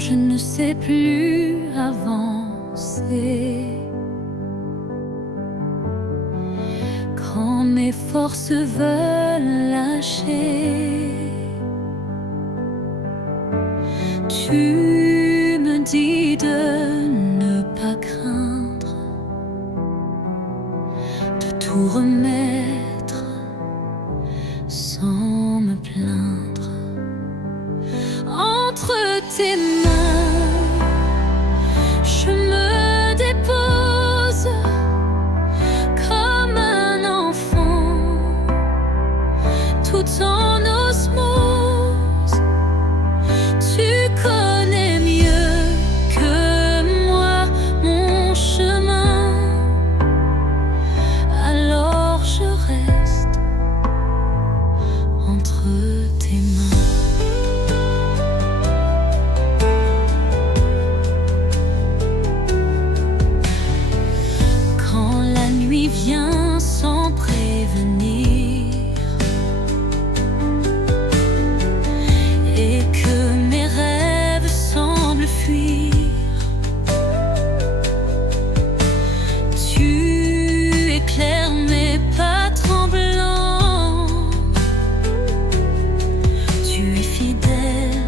je ne sais plus avancer. Quand mes forces veulent lâcher, tu me dis de ne pas craindre, de tout remettre sans me plaindre. Entre tes mains, je me dépose comme un enfant, tout en osmose. Tu connais mieux que moi mon chemin, alors je reste entre tes mains. Quand la nuit vient sans prévenir et que mes rêves semblent fuir, tu éclaires mes pas tremblants. Tu es fidèle,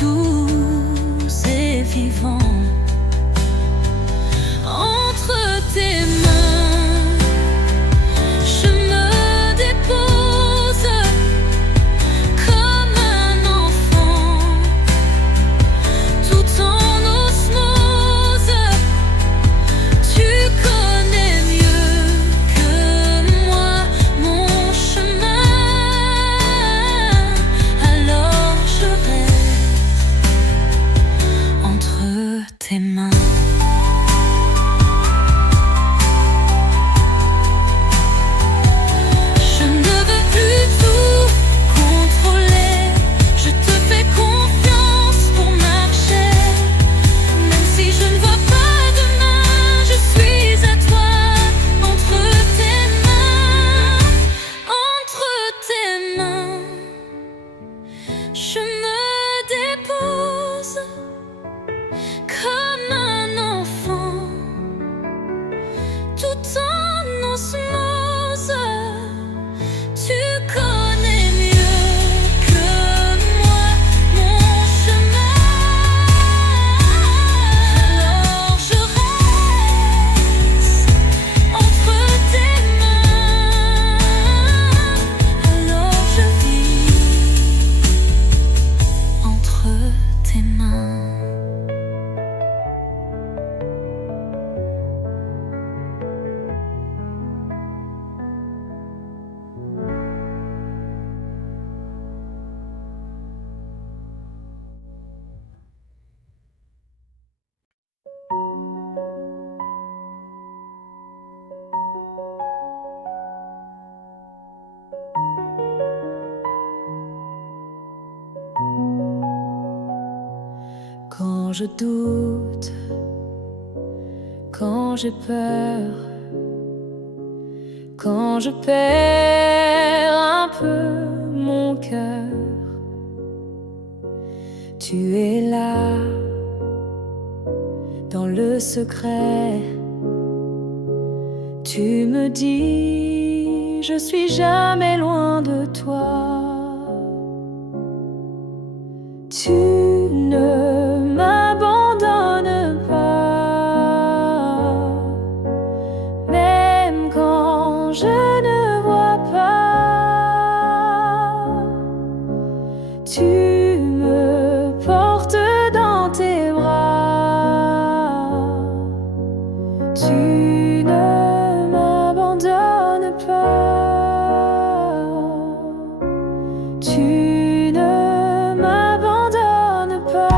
doux et vivant. Entre tes mains, je me dépose comme un enfant, tout en osmose. Tu connais mieux que moi mon chemin, alors je reste entre tes mains. Je ne veux plus tout contrôler, je te fais confiance pour marcher. Même si je ne vois pas demain, je suis à toi. Entre tes mains, je me dépose comme un enfant, tout en osmose. Tu connais mieux que moi mon chemin, alors je reste entre tes mains, alors je vis entre tes mains. Quand je doute, quand j'ai peur, quand je perds un peu mon cœur, tu es là, dans le secret. Tu me dis, je suis jamais loin de toi. Tu ne m'abandonnes pas, même quand je ne vois pas. Tu me portes dans tes bras. Tu ne m'abandonnes pas. Tu ne m'abandonnes pas.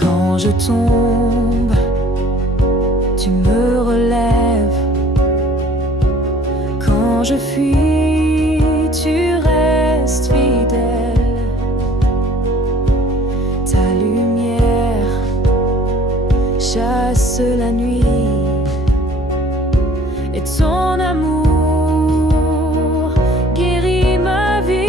Quand je tombe, tu me relèves. Quand je fuis, tu restes fidèle. Ta lumière chasse la nuit, et ton amour guérit ma vie.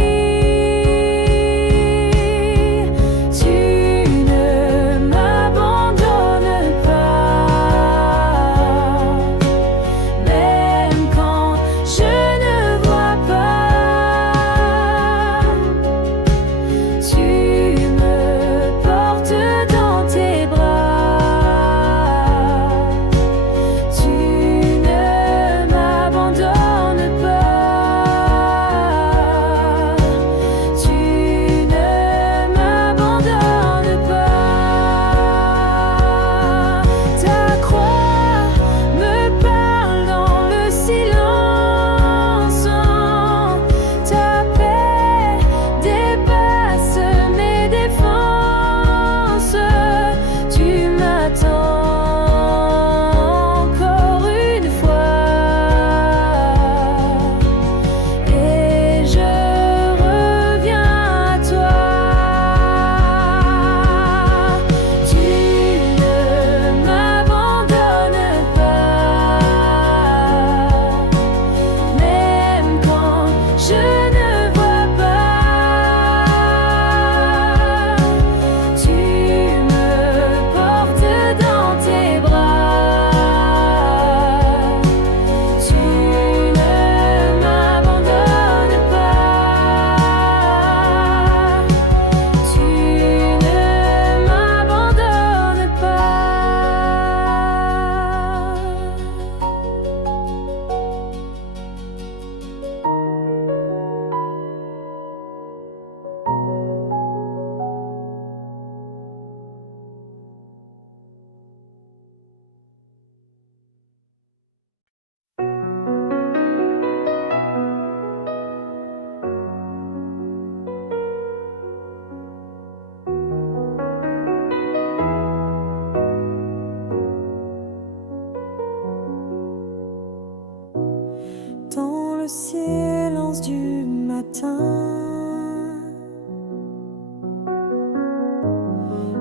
dans le silence du matin.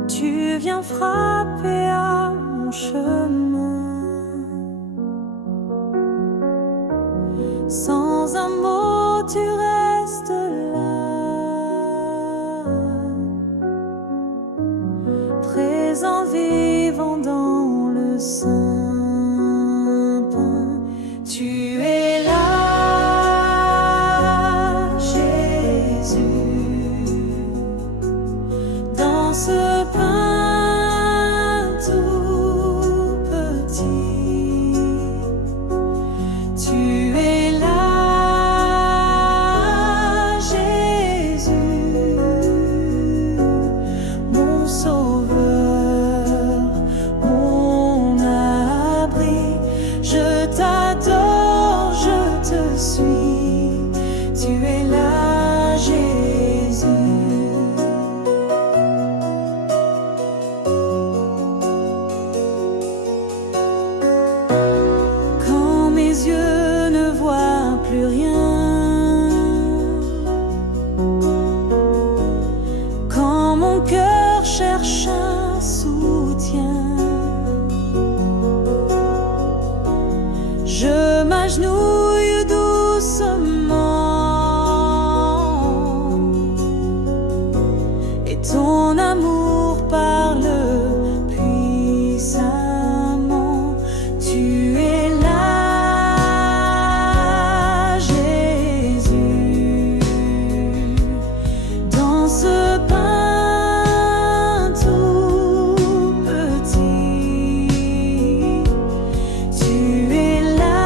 Tu viens frapper à mon chemin. Sans un mot, tu restes là, présent, vivant dans le sein pain. Tu es là, Jésus, dans ce pain tout petit. Tu es là, Jésus, mon sauveur, mon abri. Je t'adore, je te suis. Tu es là, Jésus. Quand mes yeux ne voient plus rien, quand mon cœur cherche un soutien, je m'agenouille doucement et ton amour parle puissamment. Tu es là, Jésus, dans ce pain tout petit. Tu es là,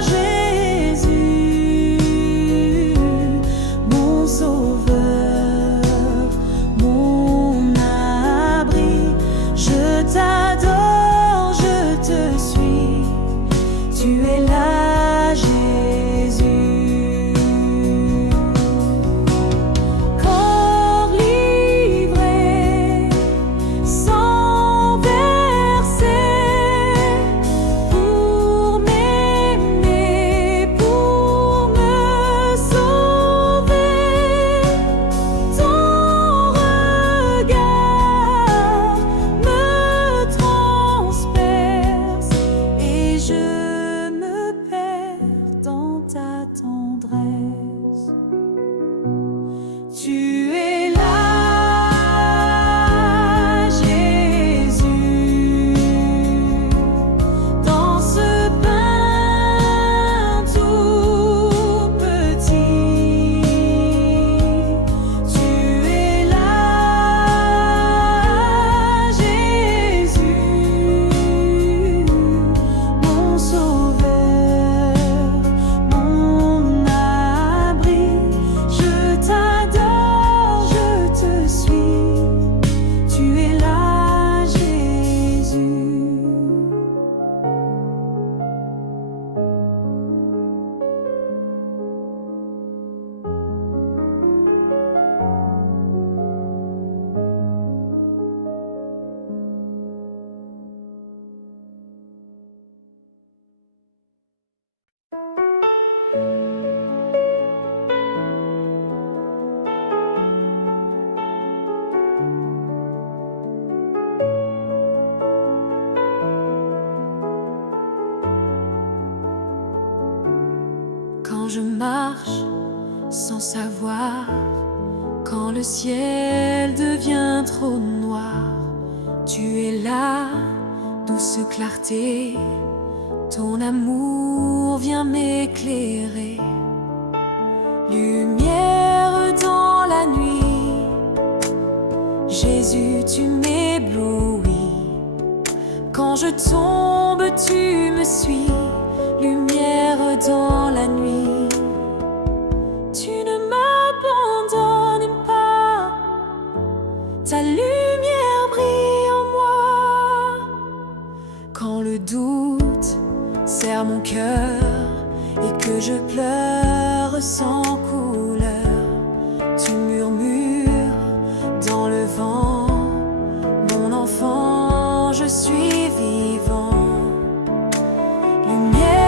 Jésus, mon sauveur, mon abri. Je t'adore, je te suis. Tu es là, Jésus. Corps livré, sans verser, pour m'aimer, pour me sauver. Ton regard me transperce et je me perds dans ta tendresse. Tu es là, Jésus, dans ce pain tout petit. Tu es là, Jésus, mon sauveur, mon abri. Je t'adore, je te suis. Tu es là, Jésus. Quand je marche sans savoir, quand le ciel devient trop noir, tu es là, douce clarté, ton amour vient m'éclairer. Lumière dans la nuit, Jésus, tu m'éblouis. Quand je tombe, tu me suis. Lumière dans la nuit, tu ne m'abandonnes pas. Ta lumière brille en moi. Quand le doute serre mon cœur et que je pleure sans couleur, tu murmures dans le vent, mon enfant, je suis vivant. Lumière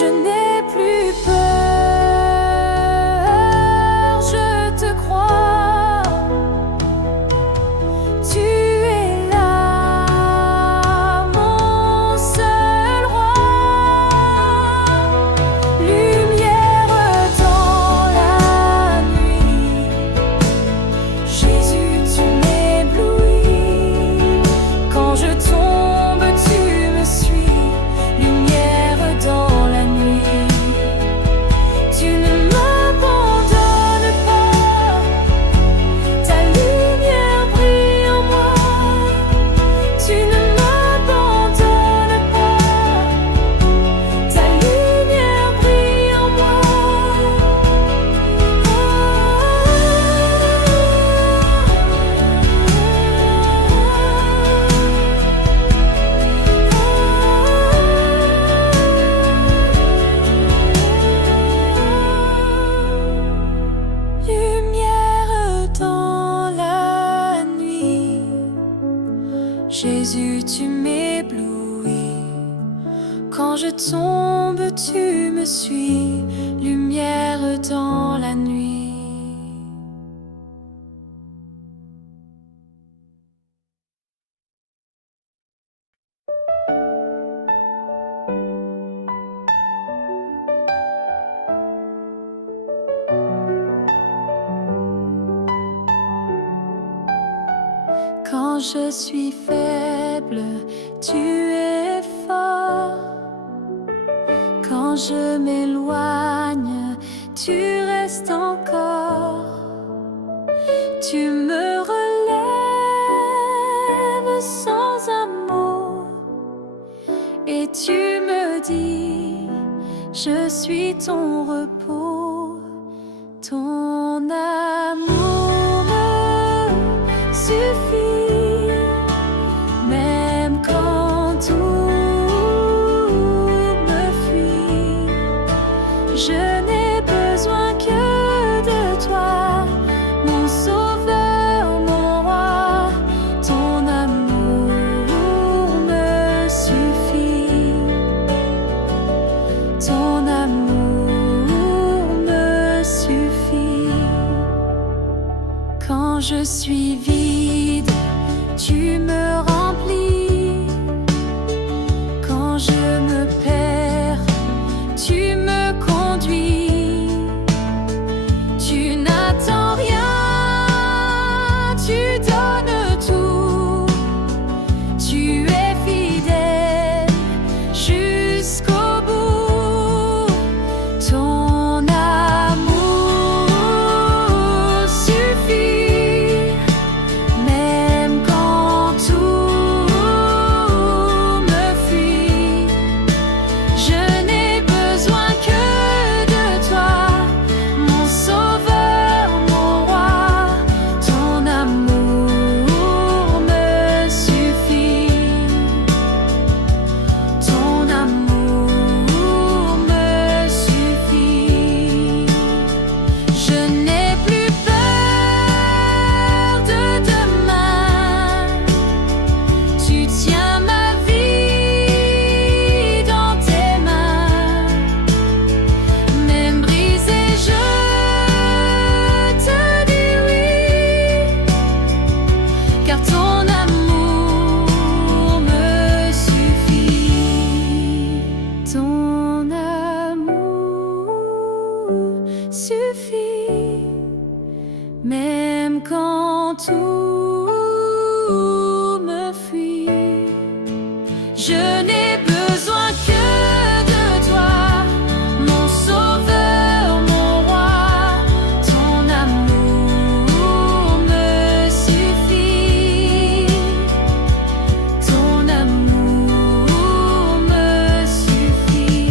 Je n'ai plus peur, je te crois. Tu es là, mon seul roi. Lumière dans la nuit, Jésus, tu m'éblouis. Quand je tombe, tu me suis. Lumière dans la nuit, tu ne m'abandonnes pas. Ta lumière brille en moi. Tu ne m'abandonnes pas. Ta lumière brille en moi. Lumière dans la nuit, Jésus, tu m'éblouis. Quand je tombe, tu me suis. Lumière dans la nuit. Quand je suis faible, tu es fort. Quand je m'éloigne, tu restes encore. Tu me relèves sans amour et tu me dis, je suis ton repos. Ton amour me suffit, même quand tout me fuit. Je n'ai besoin que de toi, mon sauveur, mon roi. Ton amour me suffit. Ton amour me suffit. Quand je suis vide, tu me remplis. Quand je me perds, tu me conduis. Tu n'attends rien, tu donnes tout. Tu es fidèle jusqu'au bout. Ton amour suffit, même quand tout me fuit. Je n'ai besoin que de toi, mon sauveur, mon roi. Ton amour me suffit. Ton amour me suffit. Je n'ai plus peur de demain. Tu tiens ma vie dans tes mains. Même brisé, je te dis oui, car ton amour me suffit. Ton amour suffit, même quand tout me fuit. Je n'ai besoin que de toi, mon sauveur, mon roi. Ton amour me suffit. Ton amour me suffit.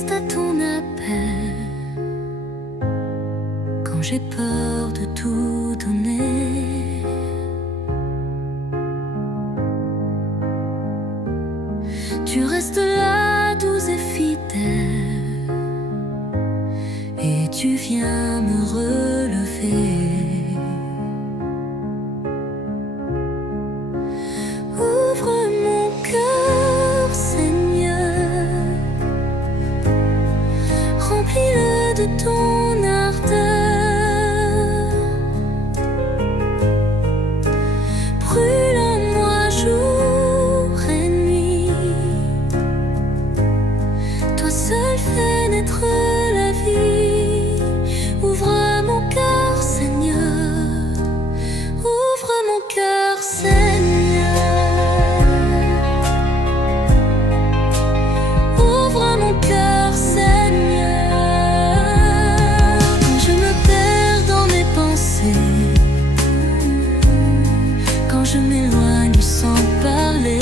reste à ton appel quand j'ai peur de tout donner. Tu restes là, douce et fidèle, et tu viens me relever. Ouvre mon cœur, Seigneur, remplis-le de ton ardeur. Brûle en moi jour et nuit, toi seul fais naître la vie. Ouvre mon cœur, Seigneur, ouvre mon cœur, Seigneur. Ouvre mon cœur, Seigneur. Quand je me perds dans mes pensées, quand je m'éloigne sans parler,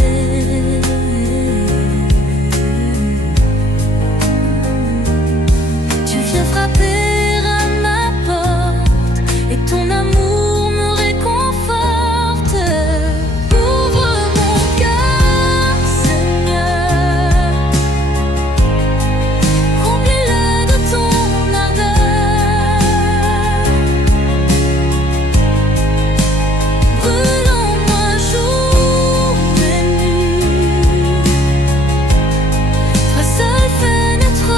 tu viens frapper à ma porte et ton amour me réconforte. Ouvre mon cœur, Seigneur, remplis-le de ton ardeur. Brûle en moi jour et nuit, toi seul fais naître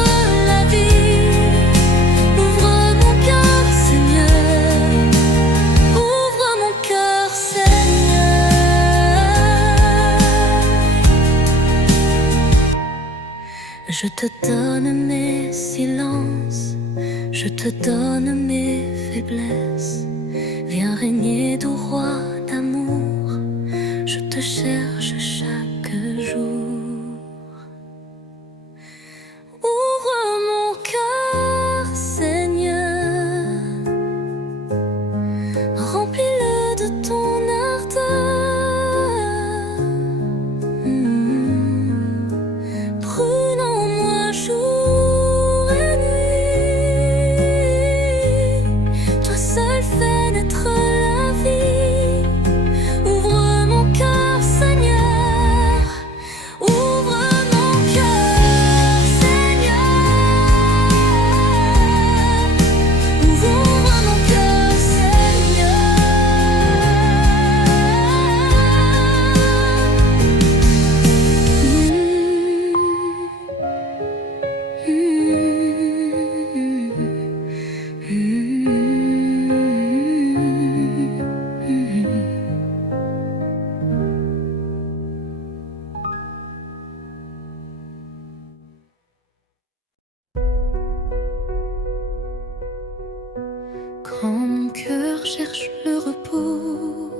la vie. Ouvre mon cœur, Seigneur, ouvre mon cœur, Seigneur. Je te donne mes silences, je te donne mes faiblesses. Viens régner, doux roi d'amour, je te cherche chaque jour. Ouvre mon cœur, Seigneur, remplis-le de ton ardeur. Brûle en moi jour et nuit, toi seul fais naître la vie. Ouvre mon cœur, Seigneur, ouvre mon cœur, Seigneur. Ouvre mon cœur, Quand mon cœur cherche le repos,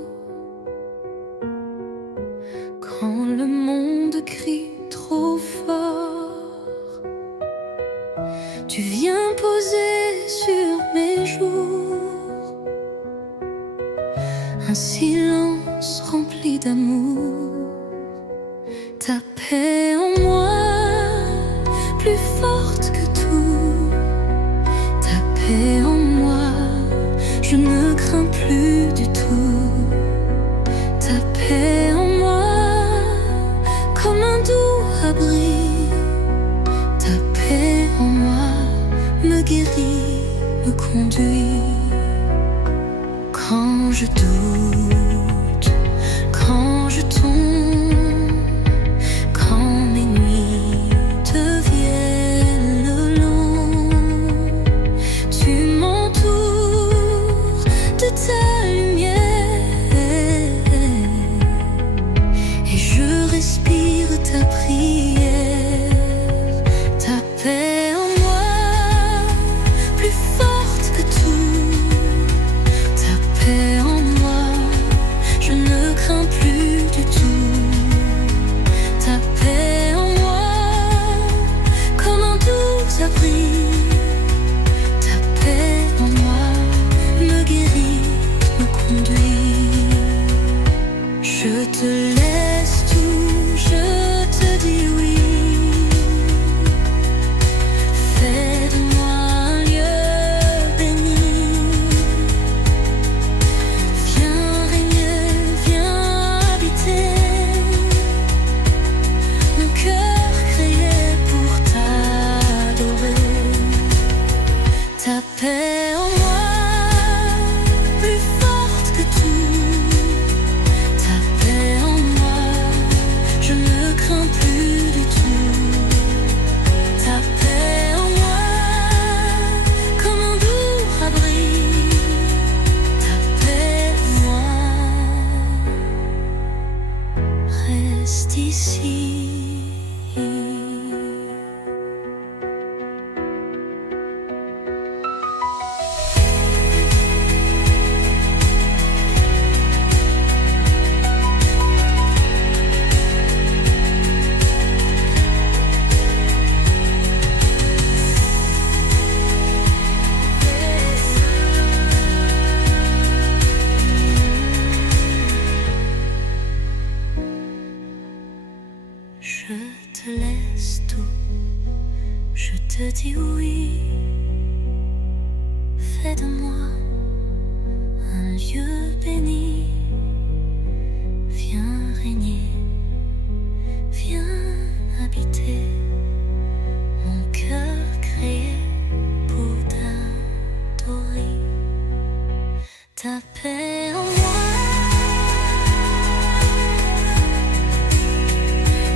quand le monde crie trop fort, tu viens poser sur mes jours un silence rempli d'amour. Ta paix en moi, plus forte que tout. Ta paix en moi, je ne crains plus du tout. Ta paix en moi, comme un doux abri. Ta paix en moi me guérit, me conduit. Quand je doute, quand je tombe, quand mes nuits deviennent longues, tu m'entoures de ta lumière et je respire ta prière. Ta paix en moi, plus forte que tout. Ta paix en moi, je ne crains plus du tout. reste ici. Je te laisse tout, je te dis oui. Fais de moi un lieu béni. Viens régner, viens habiter mon cœur créé pour t'adorer. Ta paix en moi.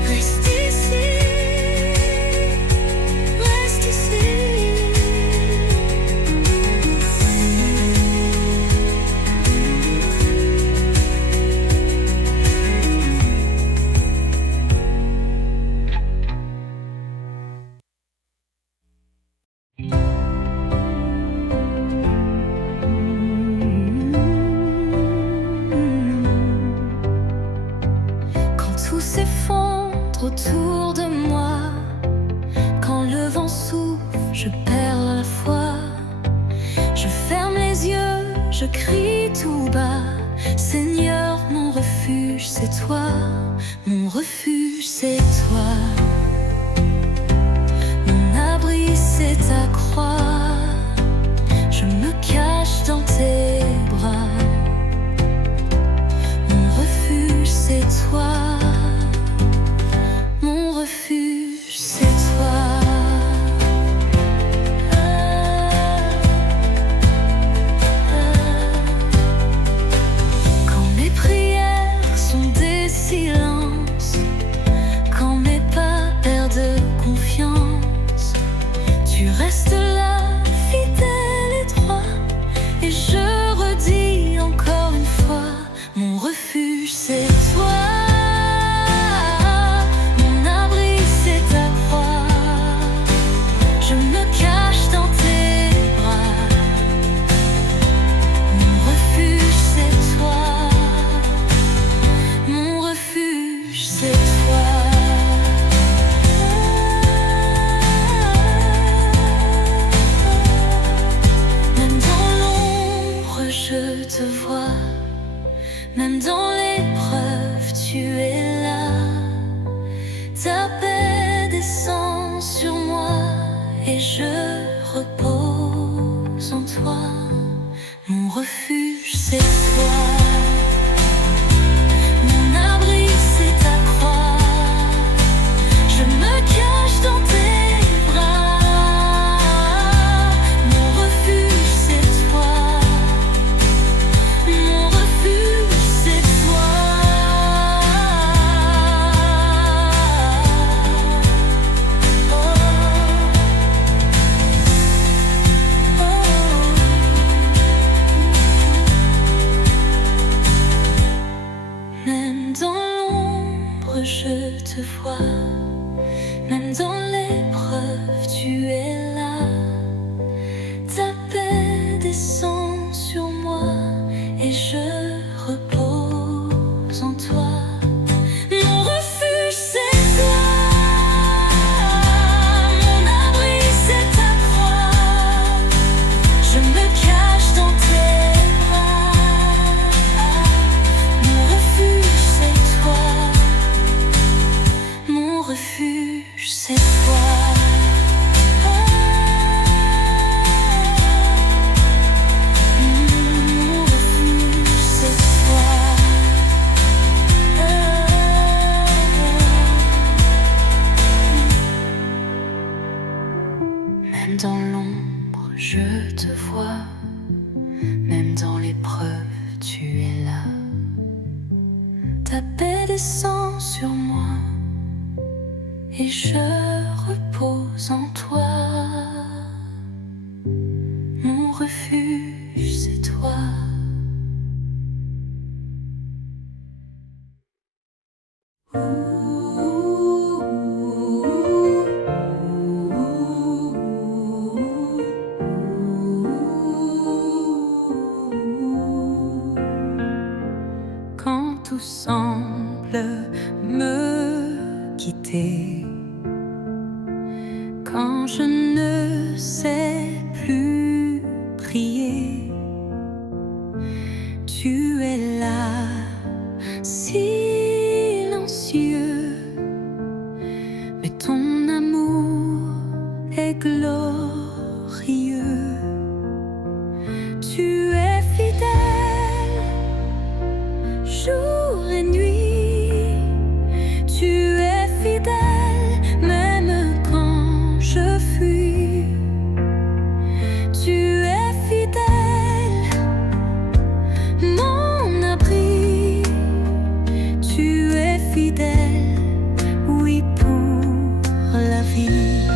Reste ici, reste ici. Quand tout s'effondre autour de moi, quand le vent souffle, je perds la foi. Je ferme les yeux, je crie tout bas. Seigneur, mon refuge, c'est toi. Mon refuge, c'est toi. Mon abri, c'est ta croix. Je me cache dans tes bras. Mon refuge, c'est toi. Mon refuge, c'est toi. Quand mes prières sont des silences, quand mes pas perdent confiance, tu restes là, fidèle et droit. Et je redis encore une fois, mon refuge, c'est toi. Je te vois, même dans l'épreuve, tu es là. Ta paix descend sur moi et je repose en toi. Mon refuge, c'est toi. Mon abri, c'est ta croix. Je me cache dans tes bras. Mon refuge, c'est toi. Mon refuge, c'est toi. Oh, oh, oh. Même dans l'ombre, je te vois. Même dans l'épreuve, tu es là. Ta paix descend sur moi et je repose en toi. Mon refuge, c'est toi. Mon abri, c'est ta croix. Je me cache dans tes bras. Mon refuge, c'est toi. Mon refuge, c'est toi. Même dans l'ombre, je te vois. Même dans l'épreuve, tu es là. Ta paix descend sur moi et je repose en toi. Mon refuge, c'est toi. Ooh. tout semble me quitter, quand je ne sais plus prier, tu es là, silencieux, mais ton amour est glorieux. Tu es fidèle, jour et nuit. Tu es fidèle, même quand je fuis. Tu es fidèle, mon abri. Tu es fidèle, oui, pour la vie.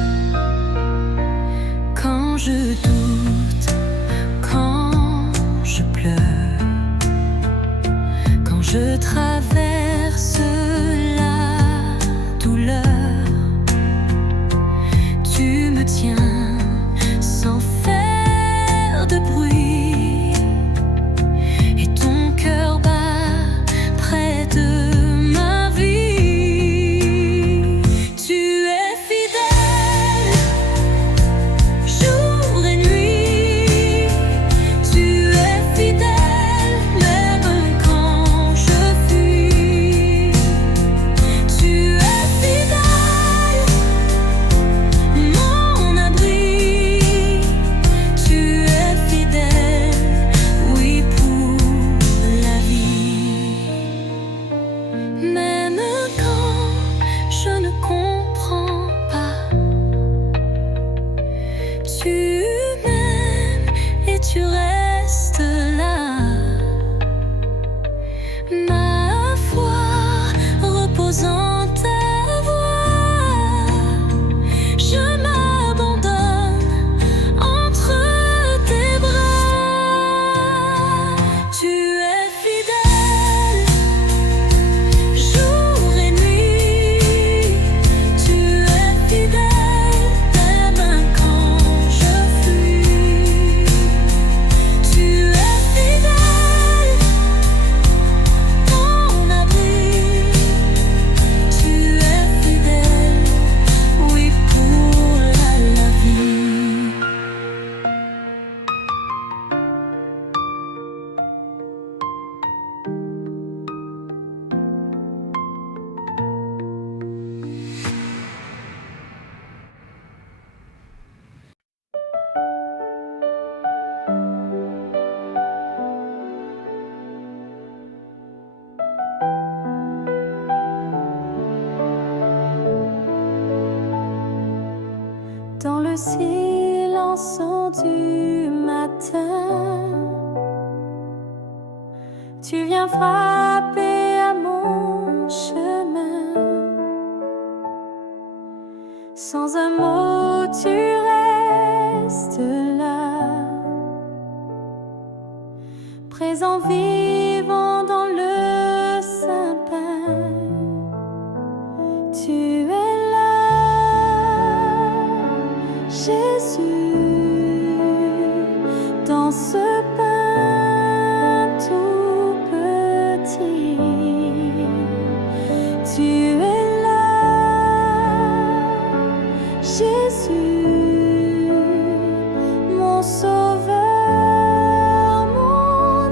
Quand je doute, quand je pleure, quand je traverse la douleur, tu me tiens sans faire de bruit, et ton cœur bat près de ma vie. Tu es fidèle, jour et nuit. Tu es fidèle, même quand je fuis. Tu es fidèle, mon abri. Tu es fidèle, oui, pour la vie. Même quand je ne comprends pas, tu m'aimes et tu restes là. Ma foi repose en ta voix. Je m'abandonne entre tes bras. Tu es fidèle, jour et nuit. Tu es fidèle, même quand je fuis. Tu es fidèle, mon abri. Tu es fidèle, oui, pour la vie. Dans le silence du matin, tu viens frapper à mon chemin. Sans un mot, tu restes là, présent vivant dans le sapin. Tu es là, Jésus, dans ce pain tout petit. Tu es là, Jésus, mon sauveur, mon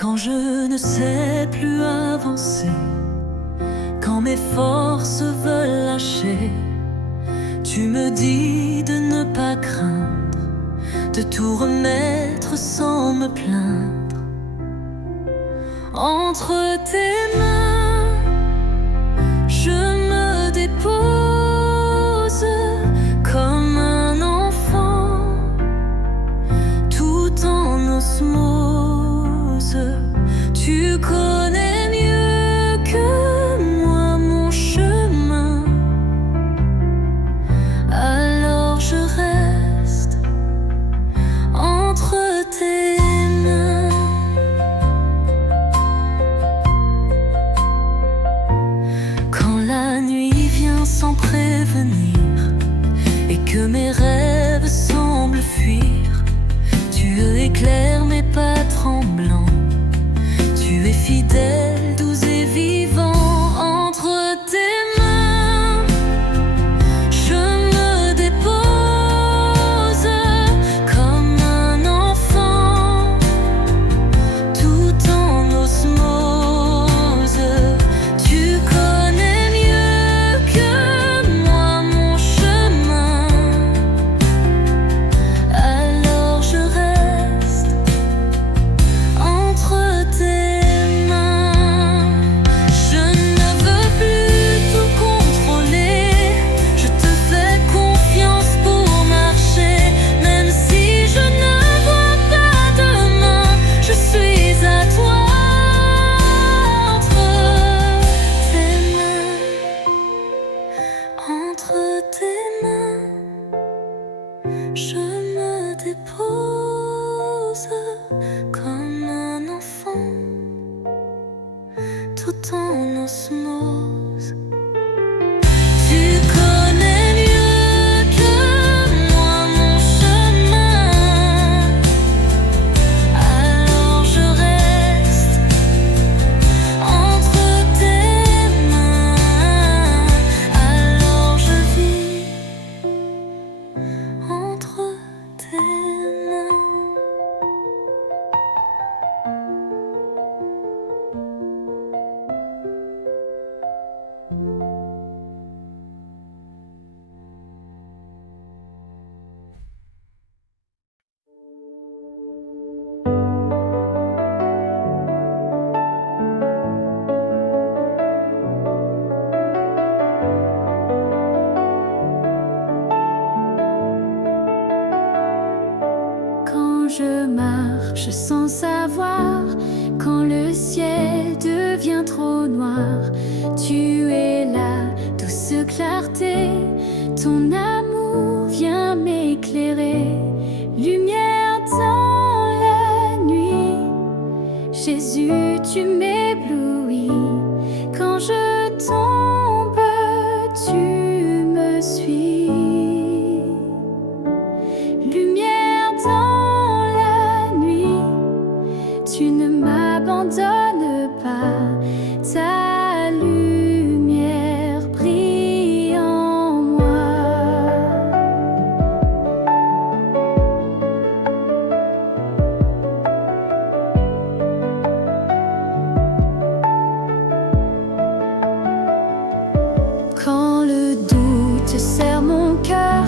Quand je ne sais plus avancer, quand mes forces veulent lâcher, tu me dis de ne pas craindre, de tout remettre sans me plaindre. Entre tes mains, je me dépose comme un enfant, tout en osmose. Tu connais mieux que moi mon chemin, alors je reste entre tes mains. Quand la nuit vient sans prévenir et que mes rêves semblent fuir, tu éclaires mes pas tremblants. Tu es fidèle, doux et vivant. Entre tes mains, je me dépose comme un enfant, tout en osmose. Tu connais mieux que moi mon chemin, alors je reste entre tes tout en osmose. Tu connais mieux que moi mon chemin, alors je reste entre tes mains, alors je vis entre tes mains. Je marche sans savoir, quand le ciel devient trop noir, tu es là, Ton amour vient m'éclairer, lumière dans la nuit. Jésus, tu m'éblouis. Quand je tombe, tu me suis. Lumière dans la nuit, tu ne m'abandonnes pas. Ta lumière brille en moi. Quand le doute serre mon cœur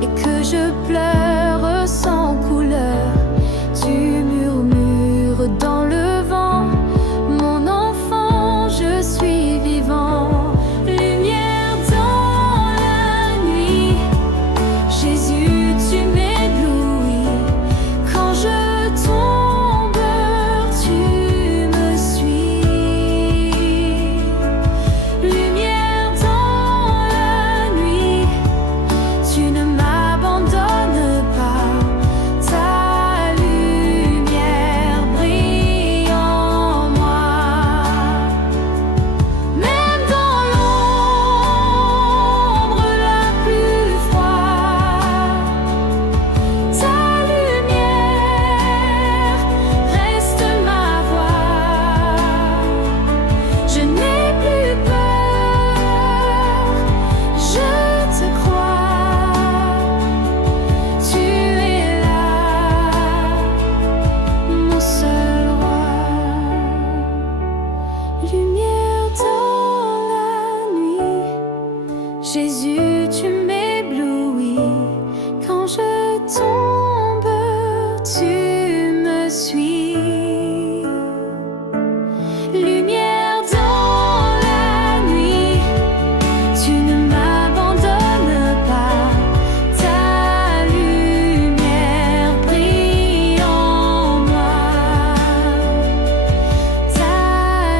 et que je pleure sans couleur, tu murmures dans le vent, mon enfant, je suis vivant. Lumière dans la nuit, Jésus, tu m'éblouis. Quand je tombe, tu me suis. Lumière dans la nuit, tu ne m'abandonnes pas. Ta lumière brille en moi. Même dans l'ombre la plus froide, ta lumière reste ma voix. Je n'ai plus peur, je te crois. Tu es là, mon seul roi. Lumière dans la nuit, Jésus, tu m'éblouis. Quand je tombe, tu me suis. Lumière dans la nuit, tu ne m'abandonnes pas. Ta lumière brille en moi. Ta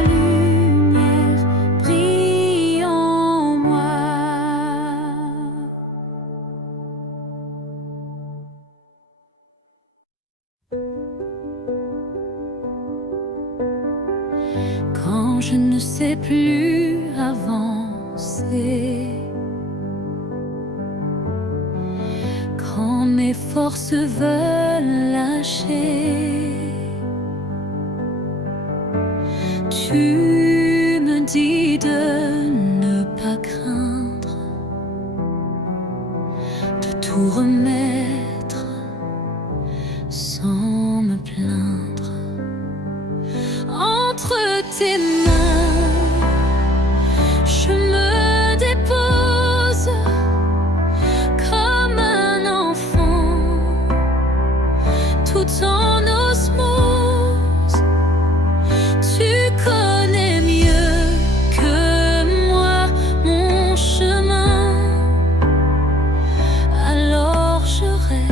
lumière brille en moi. Quand je ne sais plus avancer, quand mes forces veulent lâcher, tu me dis de ne pas craindre, de tout remettre sans me plaindre. Entre tes mains, je me dépose comme un enfant, tout en osmose. Tu connais mieux que moi mon chemin, alors je reste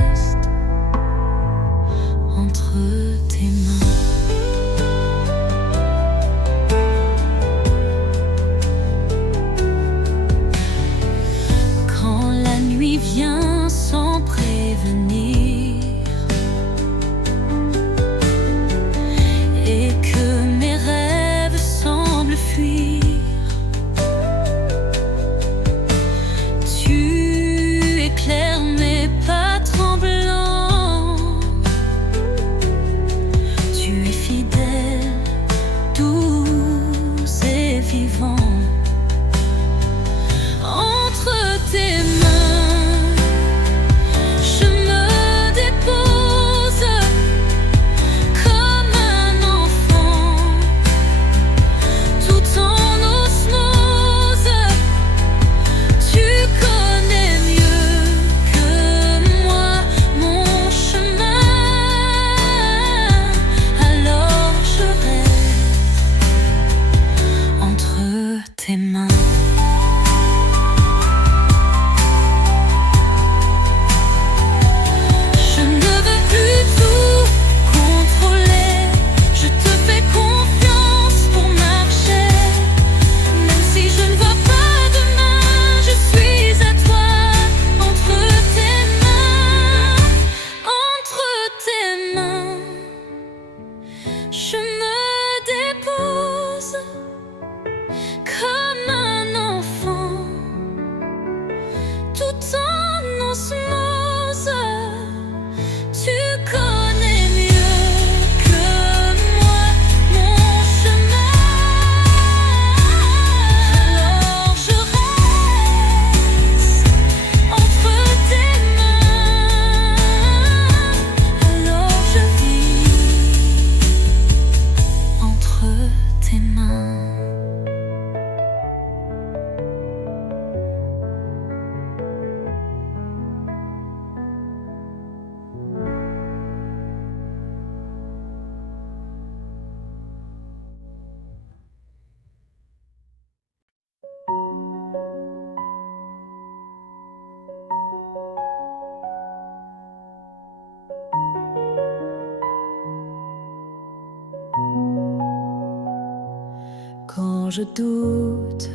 Quand je doute,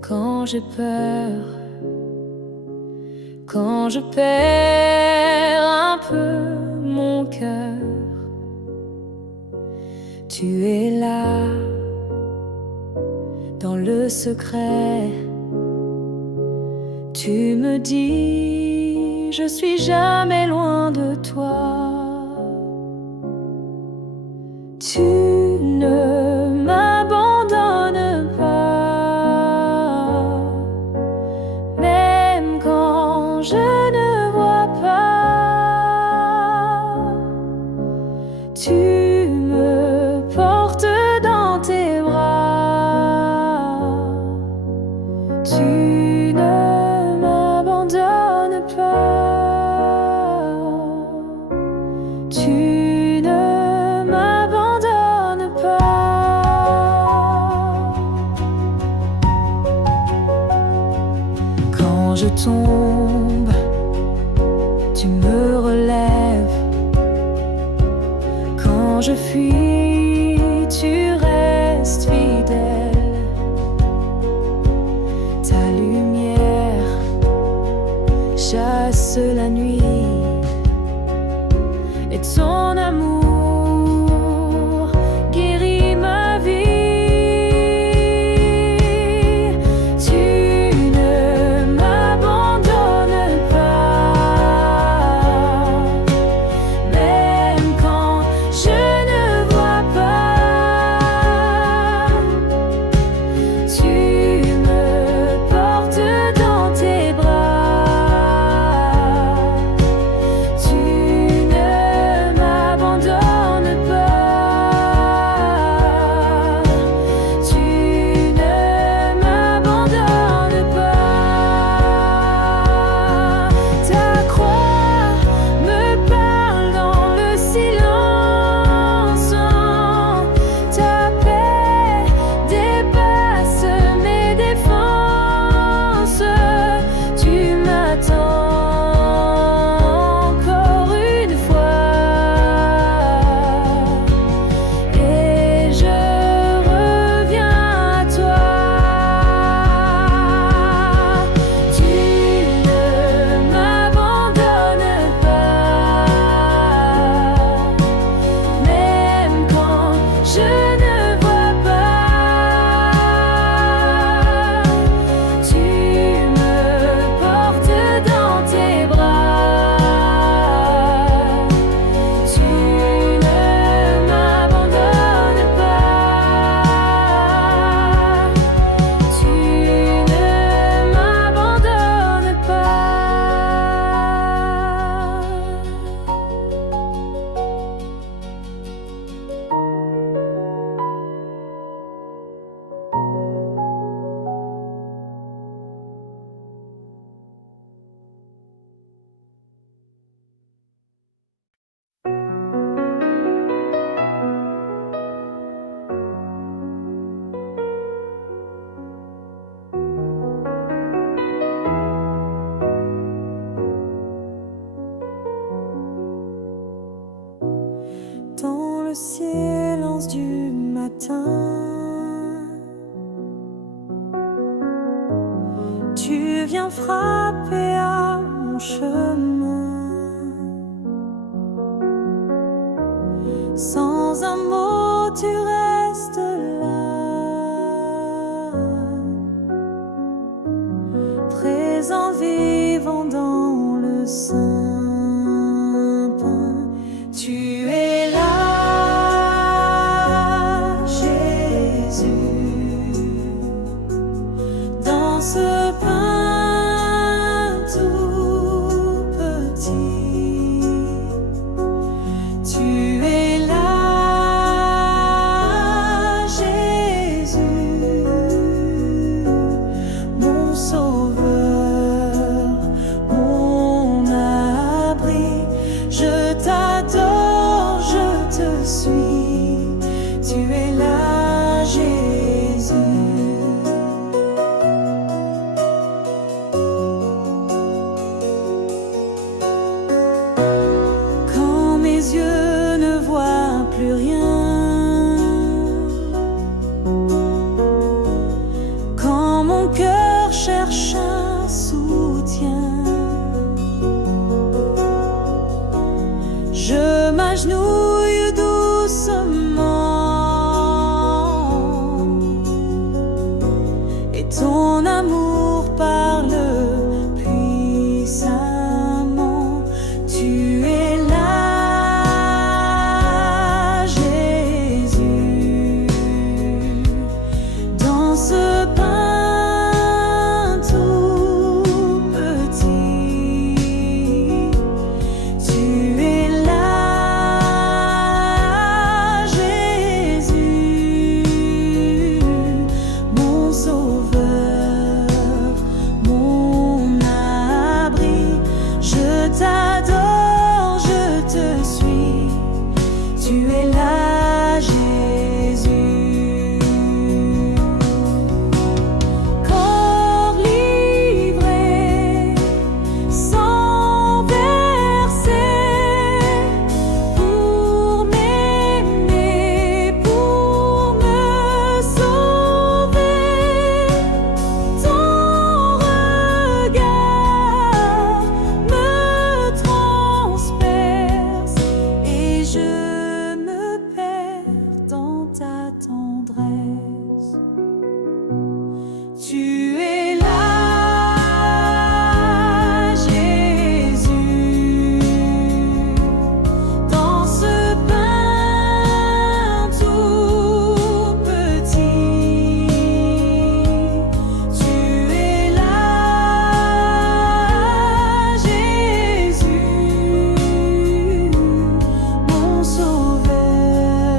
quand j'ai peur, quand je perds un peu mon cœur, tu es là, dans le secret. Tu me dis, je suis jamais loin de toi. Tu ne m'abandonnes pas, même quand je ne vois pas. Tu me portes dans tes bras. Tu ne m'abandonnes pas. Tu ne m'abandonnes pas. Quand je tombe, tu me relèves. Quand je fuis, tu restes fidèle. Ta lumière chasse la nuit et ton amour guérit ma vie. Tu ne m'abandonnes pas, même quand je ne vois pas. Tu me portes dans tes bras. Tu ne m'abandonnes pas. Tu ne m'abandonnes pas. Ta croix me parle dans le silence. Ta paix dépasse mes défenses. Tu m'attends encore une fois et je reviens à toi. Tu ne m'abandonnes pas, même quand je ne vois pas. Tu me portes dans tes bras. Tu ne m'abandonnes pas. Tu ne m'abandonnes pas. Dans le silence du matin, tu viens frapper à mon chemin. Sans un mot, tu restes là, présent vivant dans le sein. Tu es là, Jésus, dans ce pain tout petit. Tu es là, Jésus, mon sauveur, mon abri. Je t'adore, je te suis. Tu es là, Jésus. mon cœur cherche un soutien. Je m'agenouille doucement et ton amour parle puissamment. Tu es là, Jésus, dans ce pain tout petit. Tu es là, Jésus, mon sauveur, mon abri. Je t'adore, je te suis. Tu es là, Jésus. Corps livré, sans verser, pour m'aimer, pour me sauver. Ton regard me transperce et je me perds dans ta tendresse. Tu es là, Jésus, dans ce pain tout petit. Tu es là, Jésus, mon sauveur,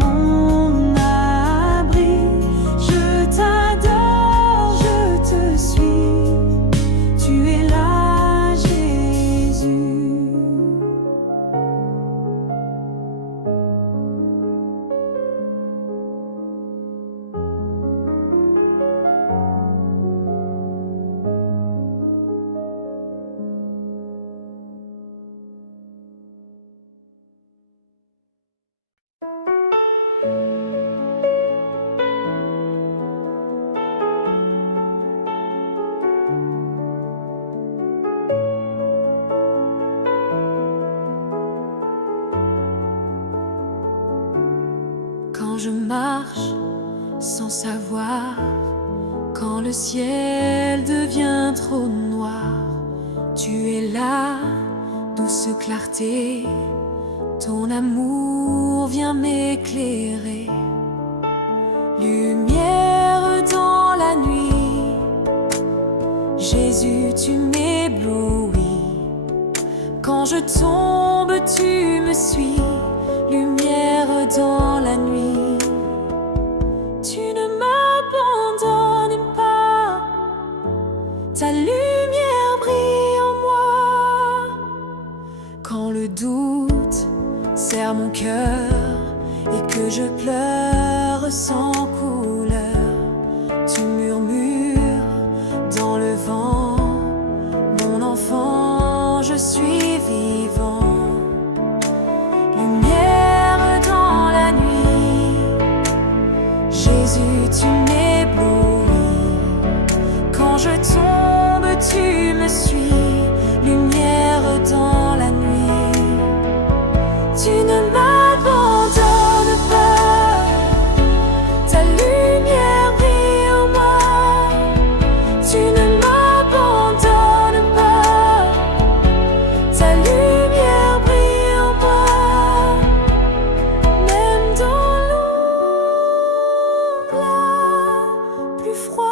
mon abri. Je t'adore, je te suis. Tu es là, Jésus. Quand je marche sans savoir, quand le ciel devient trop noir, tu es là, douce clarté, ton amour vient m'éclairer. Lumière dans la nuit, Jésus, tu m'éblouis. Quand je tombe, tu me suis. Lumière dans la nuit, tu ne m'abandonnes pas. Ta lumière brille en moi. Quand le doute serre mon cœur et que je pleure sans couleur, tu murmures dans le vent, mon enfant, je suis vivant. Lumière dans la nuit, Jésus, tu m'éblouis. Quand je tombe, tu me suis. Lumière dans la nuit, tu ne m'abandonnes pas. Ta lumière brille en moi. Tu ne m'abandonnes pas. Ta lumière brille en moi. Même dans l'ombre la plus froide,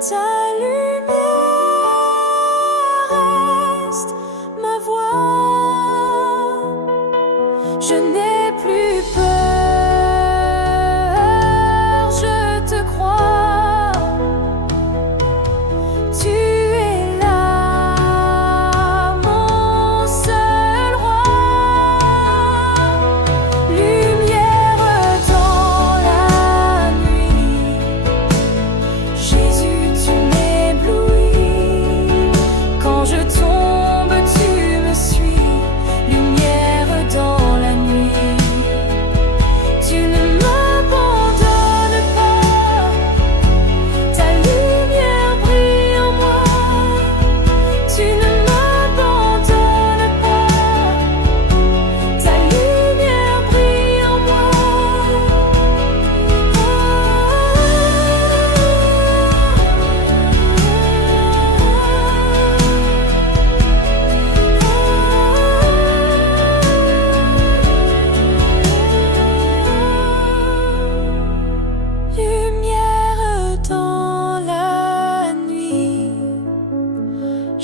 ta lumière reste ma voix. Je n'ai plus peur, je te crois. Tu es là, mon seul roi. Lumière dans la nuit, Jésus, tu m'éblouis.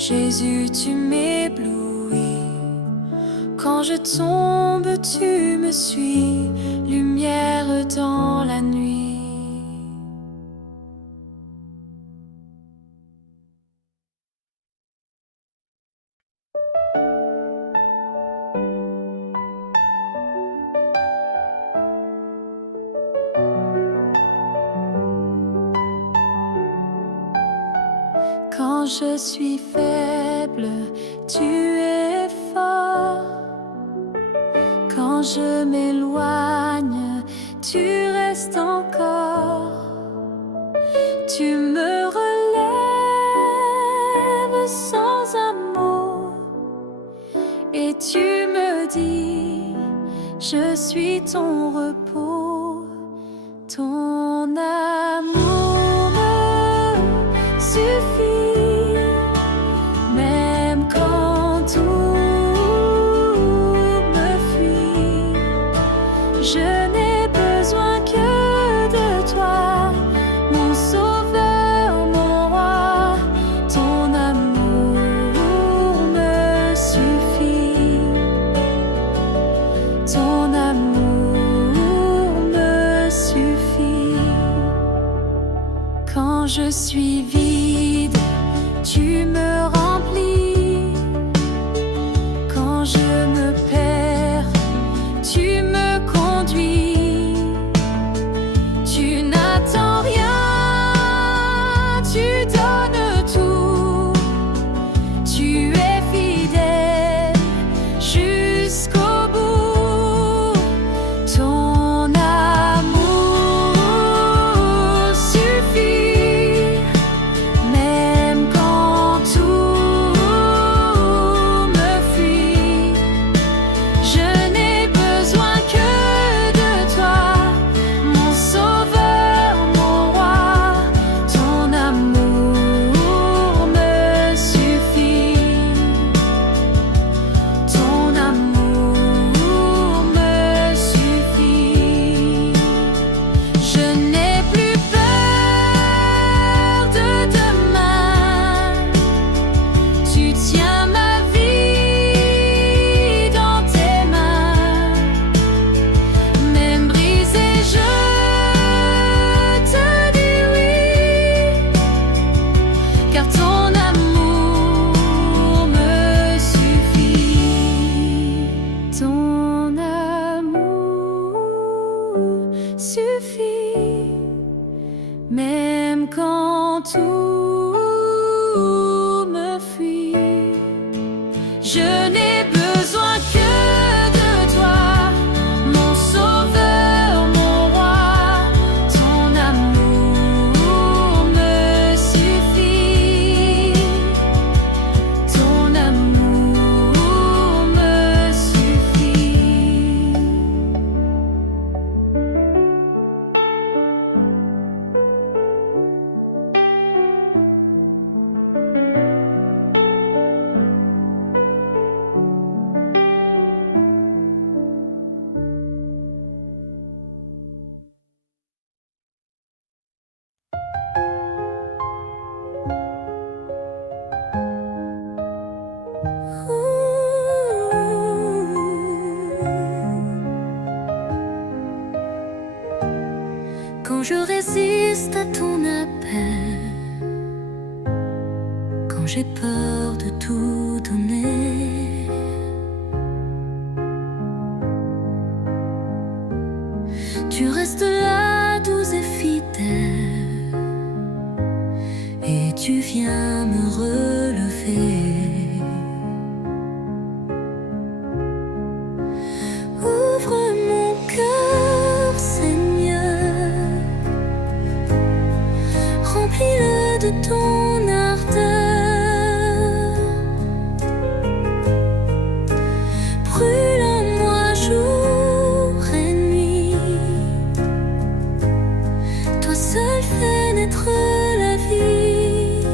Jésus, tu m'éblouis. Quand je tombe, tu me suis, lumière dans la nuit. Quand je suis faible, tu es fort. Quand je m'éloigne, tu restes encore. Tu me relèves sans amour et tu me dis, je suis ton repos. Ton amour me suffit, même quand tout me fuit. Je n'ai besoin que de toi, mon sauveur, mon roi. Ton amour me suffit. Ton amour me suffit. Quand je suis vide, tu me remplis. Quand je me perds, tu me conduis. Tu n'attends rien, tu donnes tout. Tu es fidèle jusqu'au bout. Ton amour suffit, même quand tout me fuit. Je n'ai besoin que de toi, mon sauveur, mon roi. Ton amour me suffit. Ton amour me suffit. Je n'ai plus peur de demain. Tu tiens ma vie dans tes mains. Même brisé, je te dis oui, car ton amour me suffit. Ton amour suffit, même quand tout me fuit. Je n'ai besoin que de toi, mon sauveur, mon roi. Ton amour me suffit. Ton amour me suffit. Quand je résiste à ton appel, quand j'ai peur de tout donner, tu restes là, doux et fidèle, et tu viens me relever. Ouvre mon cœur, Seigneur, remplis-le de ton ardeur. Brûle en moi jour et nuit. Toi seul fais naître la vie.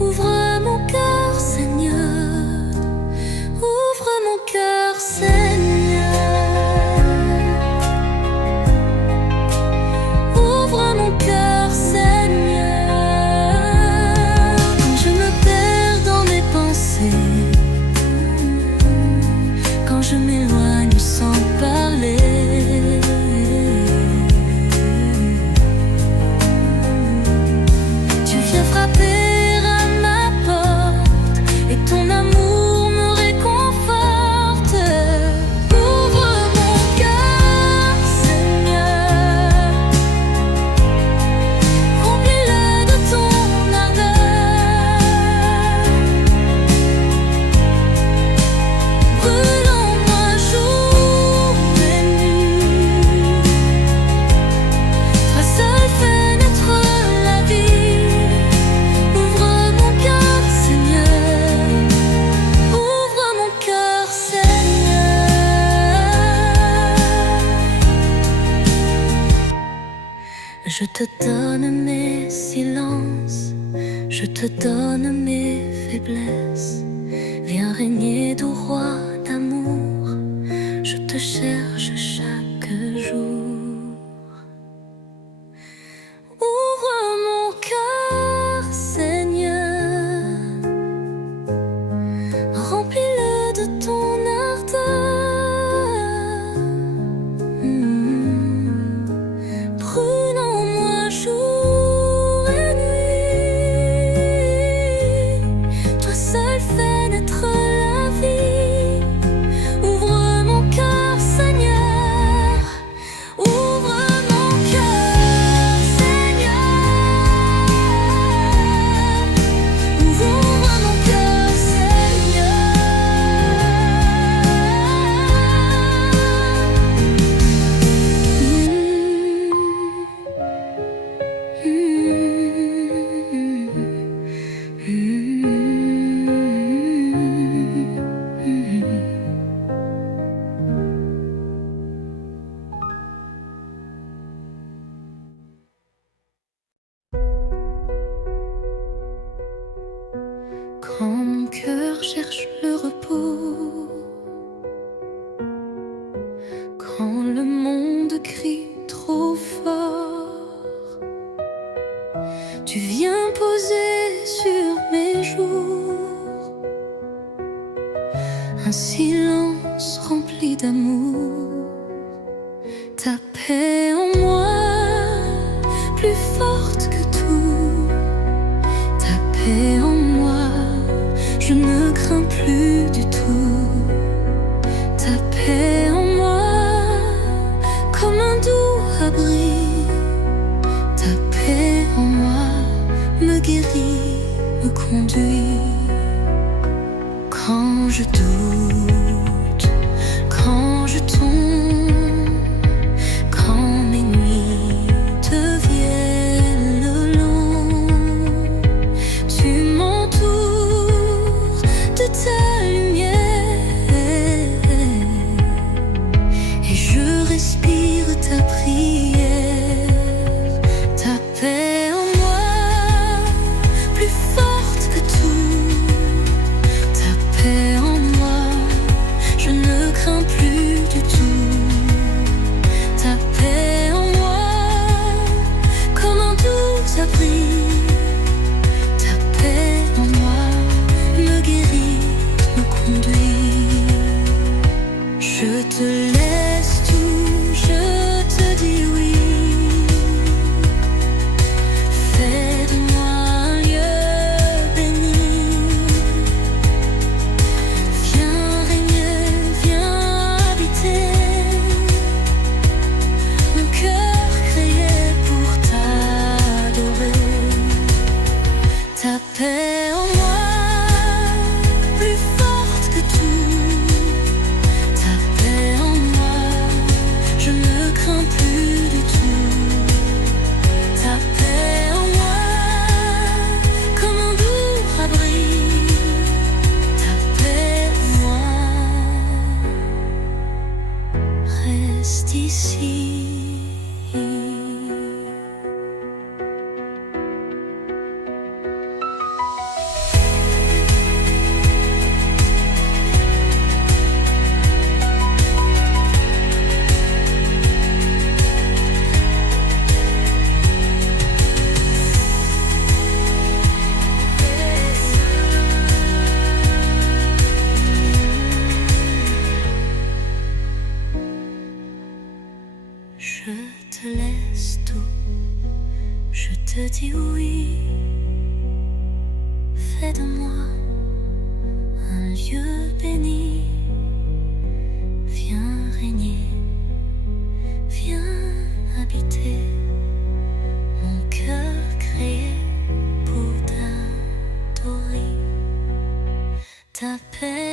Ouvre mon cœur, Seigneur. Ouvre mon cœur, Seigneur. Ouvre mon cœur, Seigneur. Quand je me perds dans mes pensées, te donne mes silences, je te donne mes faiblesses. Viens régner, doux roi d'amour, je te cherche chaque jour. Ouvre mon cœur, Seigneur, remplis-le de ton ardeur. Brûle en moi jour et nuit, toi seul fais naître la vie. Ouvre mon cœur, Seigneur, ouvre mon cœur, Seigneur. Ouvre mon cœur, Quand mon cœur cherche le repos, quand le monde crie trop fort, tu viens poser sur mes jours un silence rempli d'amour. Ta paix en moi, plus forte que tout. Ta paix en moi, je ne crains plus du tout. Ta paix en moi, comme un doux abri. Ta paix en moi, me guérit, me conduit. Quand je doute, quand je tombe, quand mes nuits deviennent longues, tu m'entoures de ta lumière et je respire ta prière. Ta paix en moi, plus forte que tout. Ta paix en moi, je ne crains plus du tout. Ta paix en moi, comme un doux abri. Ta paix en moi, me guérit, me conduit. Je te laisse tout, je te dis oui. Fais de moi un lieu béni. Viens régner, viens habiter. Mon cœur créé pour t'adorer. Ta paix en moi, plus forte que tout. Ta paix en moi, je ne crains plus du tout. Ta paix en moi, comme un doux abri. Ta paix en moi, reste ici. Je te laisse tout, je te dis oui. Fais de moi un lieu béni. Viens régner, viens habiter. Mon cœur créé pour t'adorer. Ta paix